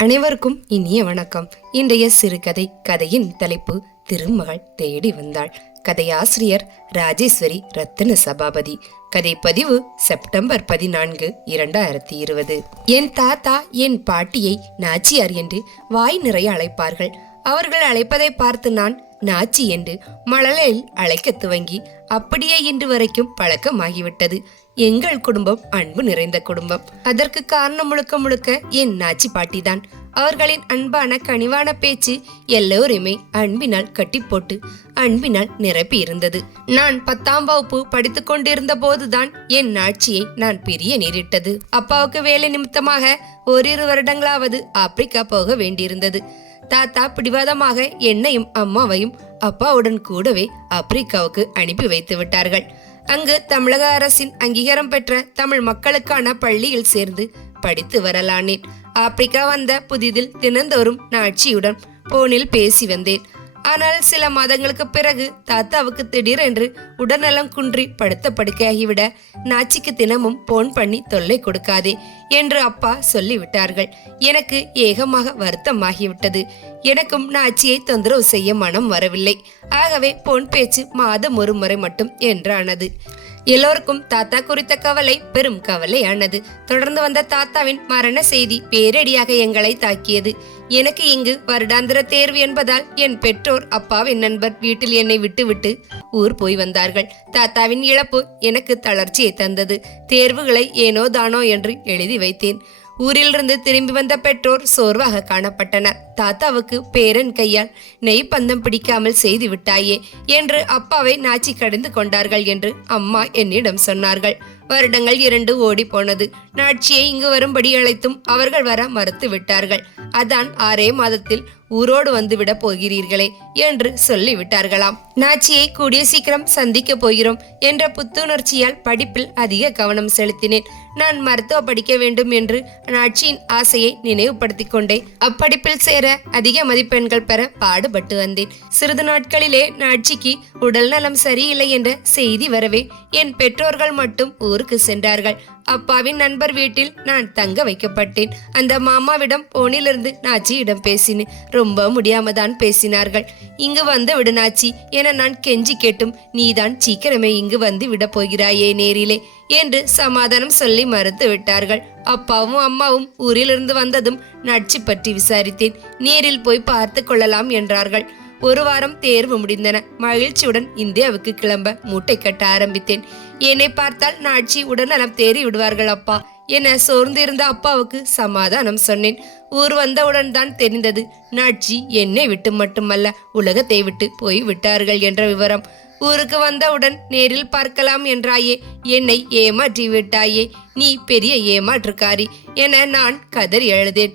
அனைவருக்கும் இனிய வணக்கம். இன்றைய சிறுகதை கதையின் தலைப்பு திருமகள் தேடி வந்தாள். கதையாசிரியர் ராஜேஸ்வரி ரத்தின சபாபதி. கதை பதிவு செப்டம்பர் பதினான்கு இரண்டாயிரத்தி இருபது. என் தாத்தா என் பாட்டியை நாச்சியார் என்று வாய் நிறைய அழைப்பார்கள். அவர்கள் அழைப்பதை பார்த்து நான் நாச்சி என்று மழலையில் அழைக்க துவங்கி அப்படியே இன்று வரைக்கும் பழக்கமாகிவிட்டது. எங்கள் குடும்பம் அன்பு நிறைந்த குடும்பம். அதற்கு காரணம் முழுக்க முழுக்க என் நாச்சி பாட்டிதான். அவர்களின் அன்பான கனிவான பேச்சு எல்லோருமே அன்பினால் கட்டி போட்டு அன்பினால் நிரப்பி இருந்தது நான் பத்தாம் வகுப்பு படித்துக் கொண்டிருந்த போதுதான் என் நாட்சியை நான் பிரிய நேரிட்டது. அப்பாவுக்கு வேலை நிமித்தமாக ஓரிரு வருடங்களாவது ஆப்பிரிக்கா போக வேண்டியிருந்தது. தாத்தா பிடிவாதமாக என்னையும் அம்மாவையும் அப்பாவுடன் கூடவே ஆப்பிரிக்காவுக்கு அனுப்பி வைத்து விட்டார்கள். அங்கு தமிழக அரசின் அங்கீகாரம் பெற்ற தமிழ் மக்களுக்கான பள்ளியில் சேர்ந்து படித்து வரலானேன். ஆப்பிரிக்கா வந்த புதிதில் தினந்தோறும் நாட்சியுடன் போனில் பேசி வந்தேன். ஆனால் சில மாதங்களுக்கு பிறகு தாத்தாவுக்கு திடீரென்று உடல்நலம் குன்றி படுத்த படுக்கையாகிவிட நாச்சிக்கு தினமும் போன் பண்ணி தொல்லை கொடுக்காதே என்று அப்பா சொல்லிவிட்டார்கள். எனக்கு ஏகமாக வருத்தமாகிவிட்டது. எனக்கும் நாச்சியை தொந்தரவு செய்ய மனம் வரவில்லை. ஆகவே போன் பேச்சு மாதம் ஒரு முறை மட்டும் என்றானது. எல்லோருக்கும் தாத்தா குறித்த கவலை பெரும் கவலையானது. தொடர்ந்து வந்த தாத்தாவின் மரண செய்தி பேரடியாக எங்களை தாக்கியது. எனக்கு இங்கு வருடாந்திர தேர்வு என்பதால் என் பெற்றோர் அப்பாவின் நண்பர் வீட்டில் என்னை விட்டுவிட்டு ஊர் போய் வந்தார்கள். தாத்தாவின் இழப்பு எனக்கு தளர்ச்சியை தந்தது. தேர்வுகளை ஏனோ தானோ என்று எழுதி வைத்தேன். ஊரிலிருந்து திரும்பி வந்த பெற்றோர் சோர்வாக காணப்பட்டனர். தாத்தாவுக்கு பேரன் கையால் நெய் பந்தம் பிடிக்காமல் செய்து விட்டாயே என்று அப்பாவை நாச்சி கடந்து கொண்டார்கள் என்று அம்மா என்னிடம் சொன்னார்கள். வருடங்கள் இரண்டு ஓடி போனது. நாட்சியை இங்கு வரும்படி அழைத்தும் அவர்கள் வர மறுத்து விட்டார்கள். அதான் ஆறே மாதத்தில் ஊரோடு வந்துவிட போகிறீர்களே என்று சொல்லிவிட்டார்களாம் நாச்சியை கூடிய சீக்கிரம் சந்திக்க போகிறோம் என்ற புத்துணர்ச்சியால் படிப்பில் அதிக கவனம் செலுத்தினேன். நான் மருத்துவ படிக்க வேண்டும் என்று நாச்சியின் ஆசையை நினைவுபடுத்திக் கொண்டேன். அப்படிப்பில் சேர அதிக மதிப்பெண்கள் பெற பாடுபட்டு வந்தேன். சிறிது நாட்களிலே நாட்சிக்கு உடல் நலம் சரியில்லை என்ற செய்தி வரவே என் பெற்றோர்கள் மட்டும் ஊருக்கு சென்றார்கள். அப்பாவின் நண்பர் வீட்டில் நான் தங்க வைக்கப்பட்டேன். அந்த மாமாவிடம் போனிலிருந்து நாச்சியிடம் பேசினேன். ரொம்ப முடியாம தான் பேசினார்கள். இங்கு வந்து விடு நாச்சி என நான் கெஞ்சி கேட்டும். நீதான் சீக்கிரமே இங்கு வந்து விட போகிறாயே நேரிலே. என்று சமாதானம் சொல்லி மறுத்து விட்டார்கள். அப்பாவும் அம்மாவும் ஊரிலிருந்து வந்ததும் நட்சி பற்றி விசாரித்தேன். நேரில் போய் பார்த்து கொள்ளலாம் என்றார்கள். ஒரு வாரம் தேர்வு முடிந்தன. மகிழ்ச்சியுடன் இந்தியாவுக்கு கிளம்ப மூட்டை கட்ட ஆரம்பித்தேன். என்னை பார்த்தால் நாட்சி உடல்நலம் தேறி விடுவார்கள் அப்பா. என சோர்ந்திருந்த அப்பாவுக்கு சமாதானம் சொன்னேன். ஊர் வந்தவுடன் தான் தெரிந்தது நாட்சி என்னை விட்டு மட்டுமல்ல உலகத்தை விட்டு போய் விட்டார்கள் என்ற விவரம். ஊருக்கு வந்தவுடன் நேரில் பார்க்கலாம் என்றாயே என்னை ஏமாற்றி விட்டாயே நீ பெரிய ஏமாற்றுக்காரி என நான் கதறி அழுதேன்.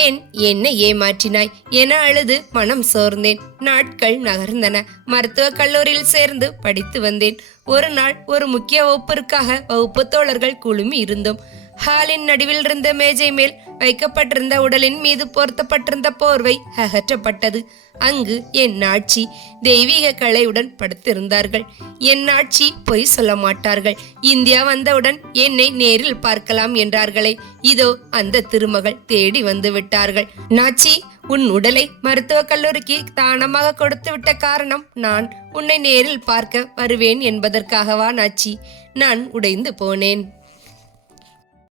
ஏன் என்னை ஏமாற்றினாய் என அழுது மனம் சோர்ந்தேன். நாட்கள் நகர்ந்தன மருத்துவக் கல்லூரியில் சேர்ந்து படித்து வந்தேன். ஒரு நாள் ஒரு முக்கிய வகுப்பிற்காக வகுப்பு தோழர்கள் குழுமி இருந்தோம். ஹாலின் நடுவில் இருந்த மேஜை மேல் வைக்கப்பட்டிருந்த உடலின் மீது பொருத்தப்பட்டிருந்த போர்வை அகற்றப்பட்டது. அங்கு என் ஆட்சி தெய்வீக கலையுடன் படுத்திருந்தார்கள். என் ஆட்சி பொய் சொல்ல மாட்டார்கள். இந்தியா வந்தவுடன் என்னை நேரில் பார்க்கலாம் என்றார்களே. இதோ அந்த திருமகள் தேடி வந்து விட்டார்கள். நாச்சி உன் உடலை மருத்துவக் கல்லூரிக்கு தானமாக கொடுத்து விட்ட காரணம் நான் உன்னை நேரில் பார்க்க வருவேன் என்பதற்காகவா நாச்சி? நான் உடைந்து போனேன்.